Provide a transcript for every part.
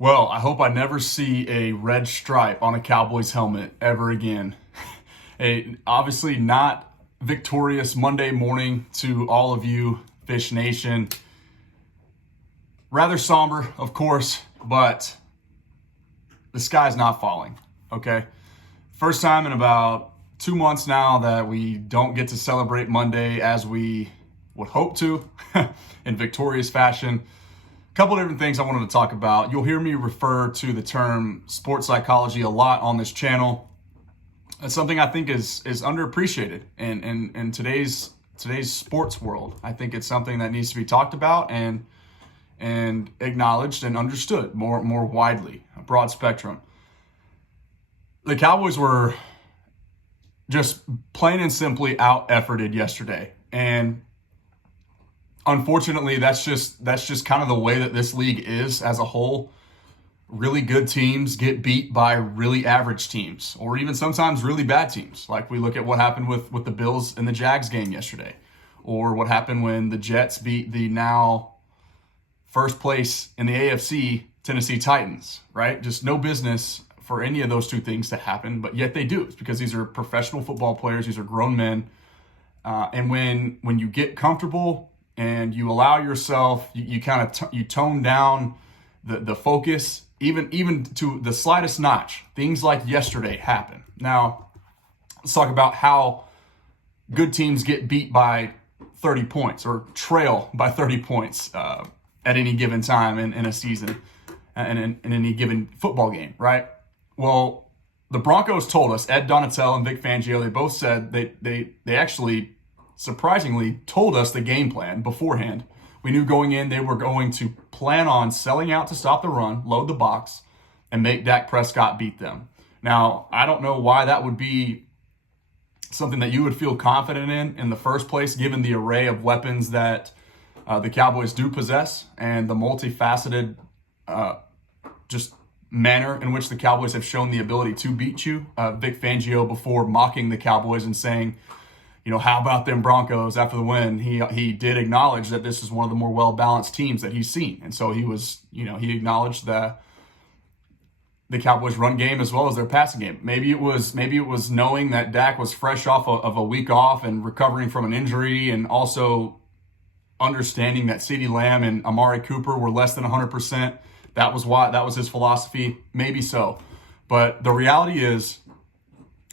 Well, I hope I never see a red stripe on a Cowboys helmet ever again. Obviously not victorious Monday morning to all of you, Fish Nation. Rather somber, of course, but the sky's not falling, okay? First time in about 2 months now that we don't get to celebrate Monday as we would hope to in victorious fashion. Couple different things I wanted to talk about. You'll hear me refer to the term sports psychology a lot on this channel. It's something I think is underappreciated in today's sports world. I think it's something that needs to be talked about and acknowledged and understood more widely, a broad spectrum. The Cowboys were just plain and simply out-efforted yesterday, and unfortunately, that's just kind of the way that this league is as a whole. Really good teams get beat by really average teams, or even sometimes really bad teams. Like we look at what happened with the Bills and the Jags game yesterday, or what happened when the Jets beat the now first place in the AFC Tennessee Titans, right? Just no business for any of those two things to happen, but yet they do. It's because these are professional football players. These are grown men. And when you get comfortable and you allow yourself, you kind of you tone down the focus, even to the slightest notch. Things like yesterday happen. Now, let's talk about how good teams get beat by 30 points or trail by 30 points at any given time in a season and in any given football game, right? Well, the Broncos told us, Ed Donatel and Vic Fangio, they both said they actually surprisingly told us the game plan beforehand. We knew going in they were going to plan on selling out to stop the run, load the box, and make Dak Prescott beat them. Now, I don't know why that would be something that you would feel confident in the first place, given the array of weapons that the Cowboys do possess and the multifaceted just manner in which the Cowboys have shown the ability to beat you. Vic Fangio, before mocking the Cowboys and saying, how about them Broncos after the win? He did acknowledge that this is one of the more well-balanced teams that he's seen. And so he acknowledged the Cowboys run game as well as their passing game. Maybe it was knowing that Dak was fresh off of a week off and recovering from an injury, and also understanding that CeeDee Lamb and Amari Cooper were less than 100%. That was his philosophy. Maybe so. But the reality is,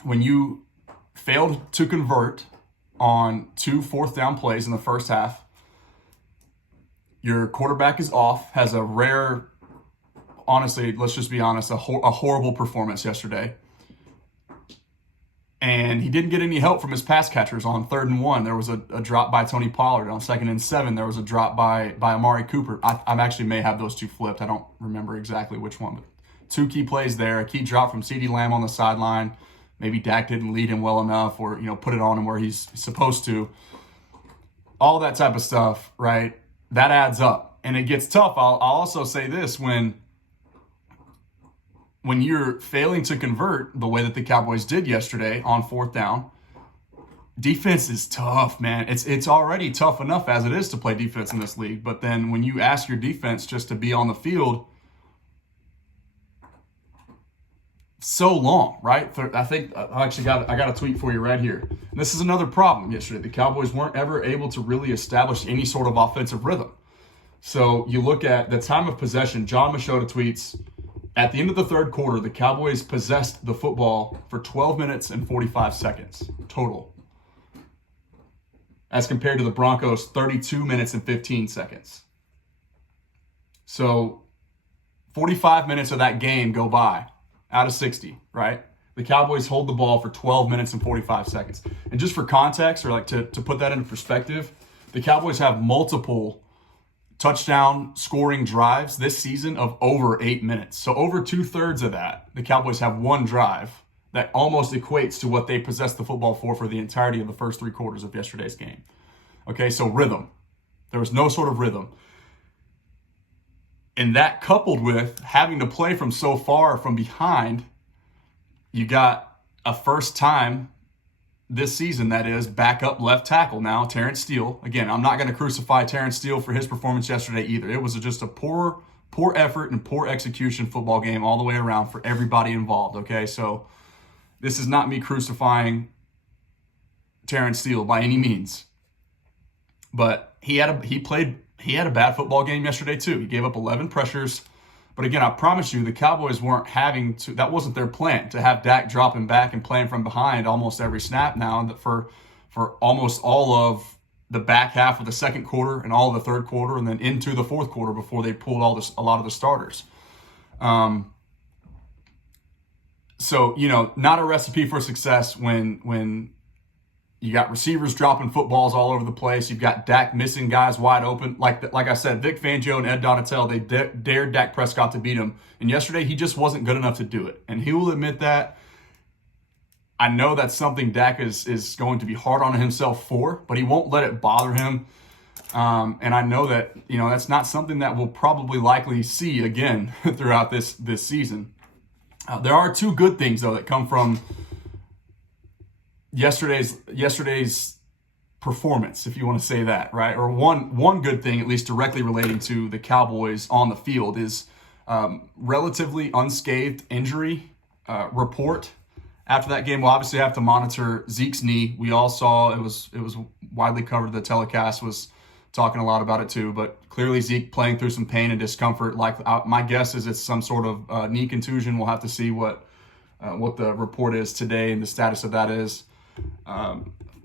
when you failed to convert on 2 fourth-down plays in the first half, your quarterback is off, has a rare, honestly, let's just be honest, a horrible performance yesterday. And he didn't get any help from his pass catchers. On 3rd and 1, there was a drop by Tony Pollard. On 2nd and 7, there was a drop by Amari Cooper. I actually may have those two flipped. I don't remember exactly which one, but 2 key plays there. A key drop from CeeDee Lamb on the sideline. Maybe Dak didn't lead him well enough, or put it on him where he's supposed to. All that type of stuff, right? That adds up, and it gets tough. I'll also say this: when you're failing to convert the way that the Cowboys did yesterday on 4th down, defense is tough, man. It's already tough enough as it is to play defense in this league. But then when you ask your defense just to be on the field so long, right? I think I got a tweet for you right here. And this is another problem yesterday. The Cowboys weren't ever able to really establish any sort of offensive rhythm. So you look at the time of possession. John Machota tweets, at the end of the 3rd quarter, the Cowboys possessed the football for 12 minutes and 45 seconds total, as compared to the Broncos' 32 minutes and 15 seconds. So 45 minutes of that game go by out of 60, right? The Cowboys hold the ball for 12 minutes and 45 seconds. And just for context, or like to put that into perspective, the Cowboys have multiple touchdown scoring drives this season of over 8 minutes. So over 2/3 of that, the Cowboys have one drive that almost equates to what they possessed the football for the entirety of the first 3 quarters of yesterday's game. Okay, so rhythm. There was no sort of rhythm. And that, coupled with having to play from so far from behind, you got a first time this season, that is, backup left tackle now, Terrence Steele. Again, I'm not going to crucify Terrence Steele for his performance yesterday either. It was just a poor poor effort and poor execution football game all the way around for everybody involved, okay? So this is not me crucifying Terrence Steele by any means. But he had a bad football game yesterday too. He gave up 11 pressures. But again, I promise you, the Cowboys weren't having to, that wasn't their plan, to have Dak dropping back and playing from behind almost every snap now, and for almost all of the back half of the second quarter and all of the third quarter, and then into the fourth quarter before they pulled a lot of the starters. So, not a recipe for success when you got receivers dropping footballs all over the place. You've got Dak missing guys wide open. Like I said, Vic Fangio and Ed Donatell, they dared Dak Prescott to beat him. And yesterday, he just wasn't good enough to do it. And he will admit that. I know that's something Dak is going to be hard on himself for, but he won't let it bother him. And I know that, that's not something that we'll probably likely see again throughout this season. There are two good things, though, that come from yesterday's performance, if you want to say that, right? Or one good thing, at least directly relating to the Cowboys on the field, is relatively unscathed injury report. After that game, we'll obviously have to monitor Zeke's knee. We all saw it was widely covered. The telecast was talking a lot about it too, but clearly Zeke playing through some pain and discomfort. Like my guess is it's some sort of knee contusion. We'll have to see what the report is today and the status of that is.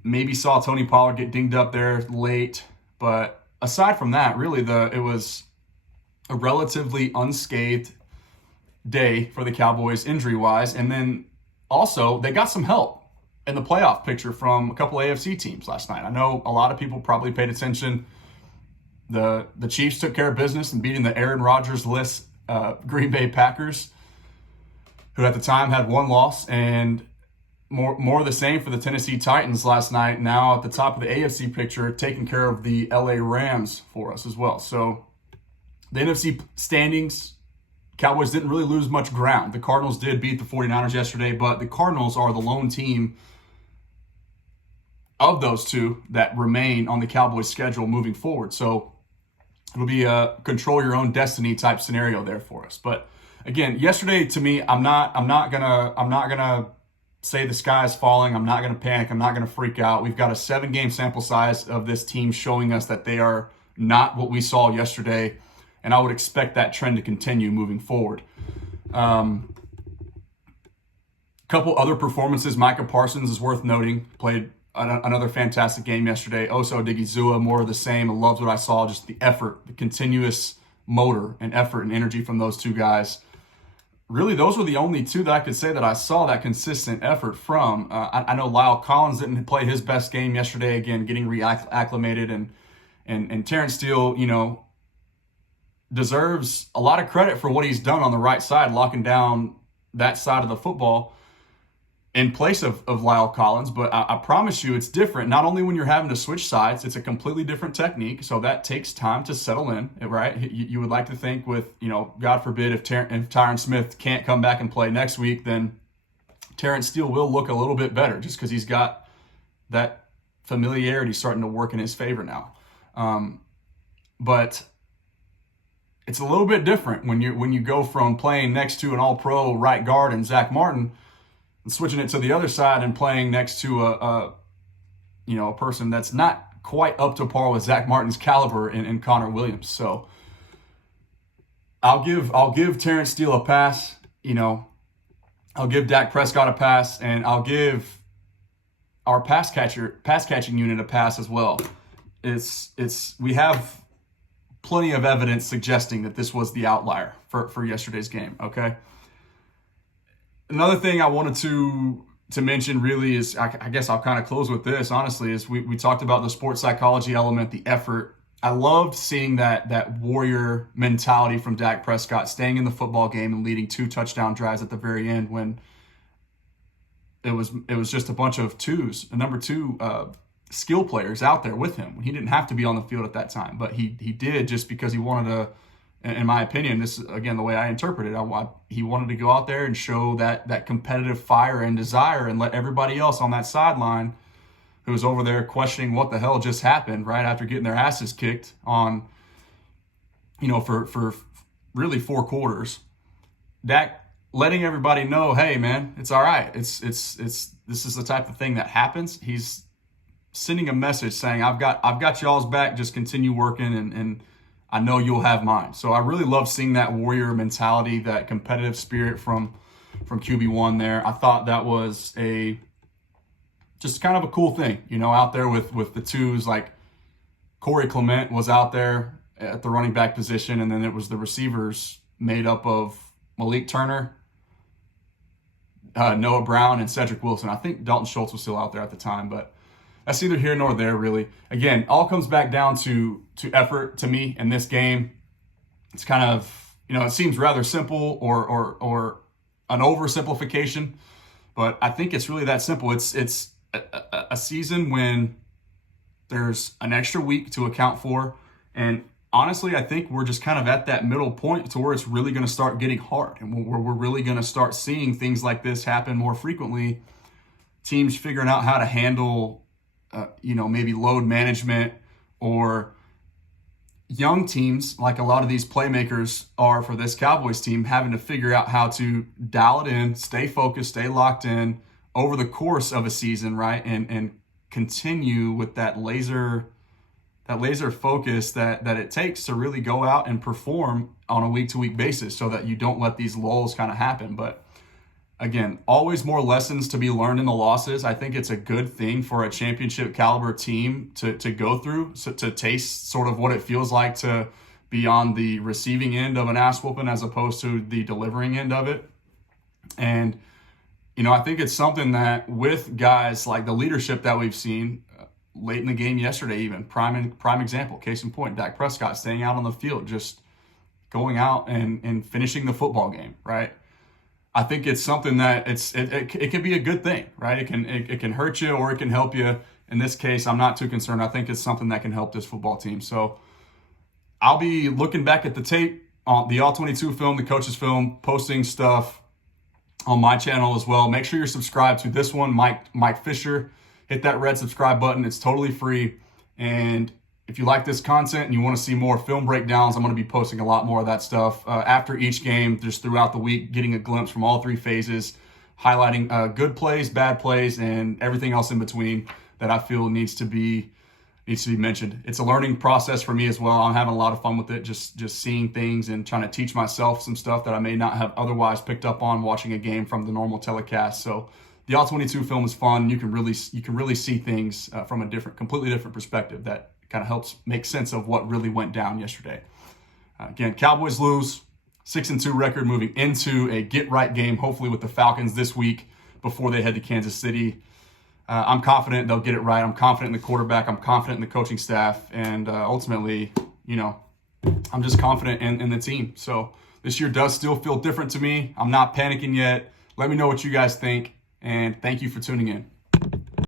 Maybe saw Tony Pollard get dinged up there late, but aside from that, really it was a relatively unscathed day for the Cowboys injury-wise. And then also they got some help in the playoff picture from a couple AFC teams last night. I know a lot of people probably paid attention. The Chiefs took care of business in beating the Aaron Rodgers-less Green Bay Packers, who at the time had one loss, and more of the same for the Tennessee Titans last night. Now at the top of the AFC picture, taking care of the LA Rams for us as well. So the NFC standings, Cowboys didn't really lose much ground. The Cardinals did beat the 49ers yesterday, but the Cardinals are the lone team of those two that remain on the Cowboys schedule moving forward. So it'll be a control your own destiny type scenario there for us. But again, yesterday to me, I'm not gonna say the sky is falling. I'm not gonna panic. I'm not gonna freak out. We've got a 7-game sample size of this team showing us that they are not what we saw yesterday, and I would expect that trend to continue moving forward. Couple other performances. Micah Parsons is worth noting. Played another fantastic game yesterday. Oso Odigizua, more of the same. I loved what I saw. Just the effort, the continuous motor and effort and energy from those two guys. Really, those were the only two that I could say that I saw that consistent effort from. I know Lyle Collins didn't play his best game yesterday, again, getting reacclimated, and Terrence Steele, deserves a lot of credit for what he's done on the right side, locking down that side of the football in place of Lyle Collins. But I promise you, it's different. Not only when you're having to switch sides, it's a completely different technique. So that takes time to settle in, right? You would like to think with, God forbid, if Tyron Smith can't come back and play next week, then Terrence Steele will look a little bit better just because he's got that familiarity starting to work in his favor now. But it's a little bit different when you go from playing next to an all-pro right guard and Zach Martin and switching it to the other side and playing next to a person that's not quite up to par with Zach Martin's caliber in Connor Williams. So I'll give Terrence Steele a pass. I'll give Dak Prescott a pass, and I'll give our pass catching unit a pass as well. We have plenty of evidence suggesting that this was the outlier for yesterday's game. Okay. Another thing I wanted to mention really is, I guess I'll kind of close with this, honestly, is we talked about the sports psychology element, the effort. I loved seeing that warrior mentality from Dak Prescott, staying in the football game and leading 2 touchdown drives at the very end when it was just a bunch of twos, a number 2 skill players out there with him. He didn't have to be on the field at that time, but he did just because he wanted to. In my opinion, this is, again, the way I interpret it. He wanted to go out there and show that competitive fire and desire and let everybody else on that sideline who was over there questioning what the hell just happened right after getting their asses kicked on, for really 4 quarters, Dak letting everybody know, hey man, it's all right. It's this is the type of thing that happens. He's sending a message saying, I've got y'all's back. Just continue working, and I know you'll have mine. So I really love seeing that warrior mentality, that competitive spirit from QB1 there. I thought that was just kind of a cool thing, out there with the twos. Like Corey Clement was out there at the running back position, and then it was the receivers made up of Malik Turner, Noah Brown, and Cedric Wilson. I think Dalton Schultz was still out there at the time, but that's neither here nor there, really. Again, all comes back down to effort to me in this game. It's kind of, it seems rather simple or an oversimplification, but I think it's really that simple. It's a season when there's an extra week to account for, and honestly, I think we're just kind of at that middle point to where it's really going to start getting hard, and where we're really going to start seeing things like this happen more frequently. Teams figuring out how to handle maybe load management, or young teams, like a lot of these playmakers are for this Cowboys team, having to figure out how to dial it in, stay focused, stay locked in over the course of a season, right? And continue with that laser focus that it takes to really go out and perform on a week-to-week basis, so that you don't let these lulls kind of happen. But again, always more lessons to be learned in the losses. I think it's a good thing for a championship caliber team to go through, so to taste sort of what it feels like to be on the receiving end of an ass whooping as opposed to the delivering end of it. And, I think it's something that with guys like the leadership that we've seen late in the game yesterday, even prime example, case in point, Dak Prescott staying out on the field, just going out and finishing the football game, right? I think it's something that it can be a good thing, right? It can hurt you or it can help you. In this case, I'm not too concerned. I think it's something that can help this football team. So I'll be looking back at the tape, on the All-22 film, the coaches film, posting stuff on my channel as well. Make sure you're subscribed to this one, Mike Fisher. Hit that red subscribe button. It's totally free. And if you like this content and you want to see more film breakdowns, I'm going to be posting a lot more of that stuff after each game, just throughout the week, getting a glimpse from all 3 phases, highlighting good plays, bad plays, and everything else in between that I feel needs to be mentioned. It's a learning process for me as well. I'm having a lot of fun with it, just seeing things and trying to teach myself some stuff that I may not have otherwise picked up on watching a game from the normal telecast. So the All-22 film is fun. You can really see things from a completely different perspective that kind of helps make sense of what really went down yesterday. Again, Cowboys lose, 6-2 record moving into a get-right game, hopefully with the Falcons this week before they head to Kansas City. I'm confident they'll get it right. I'm confident in the quarterback. I'm confident in the coaching staff. And ultimately, I'm just confident in the team. So this year does still feel different to me. I'm not panicking yet. Let me know what you guys think. And thank you for tuning in.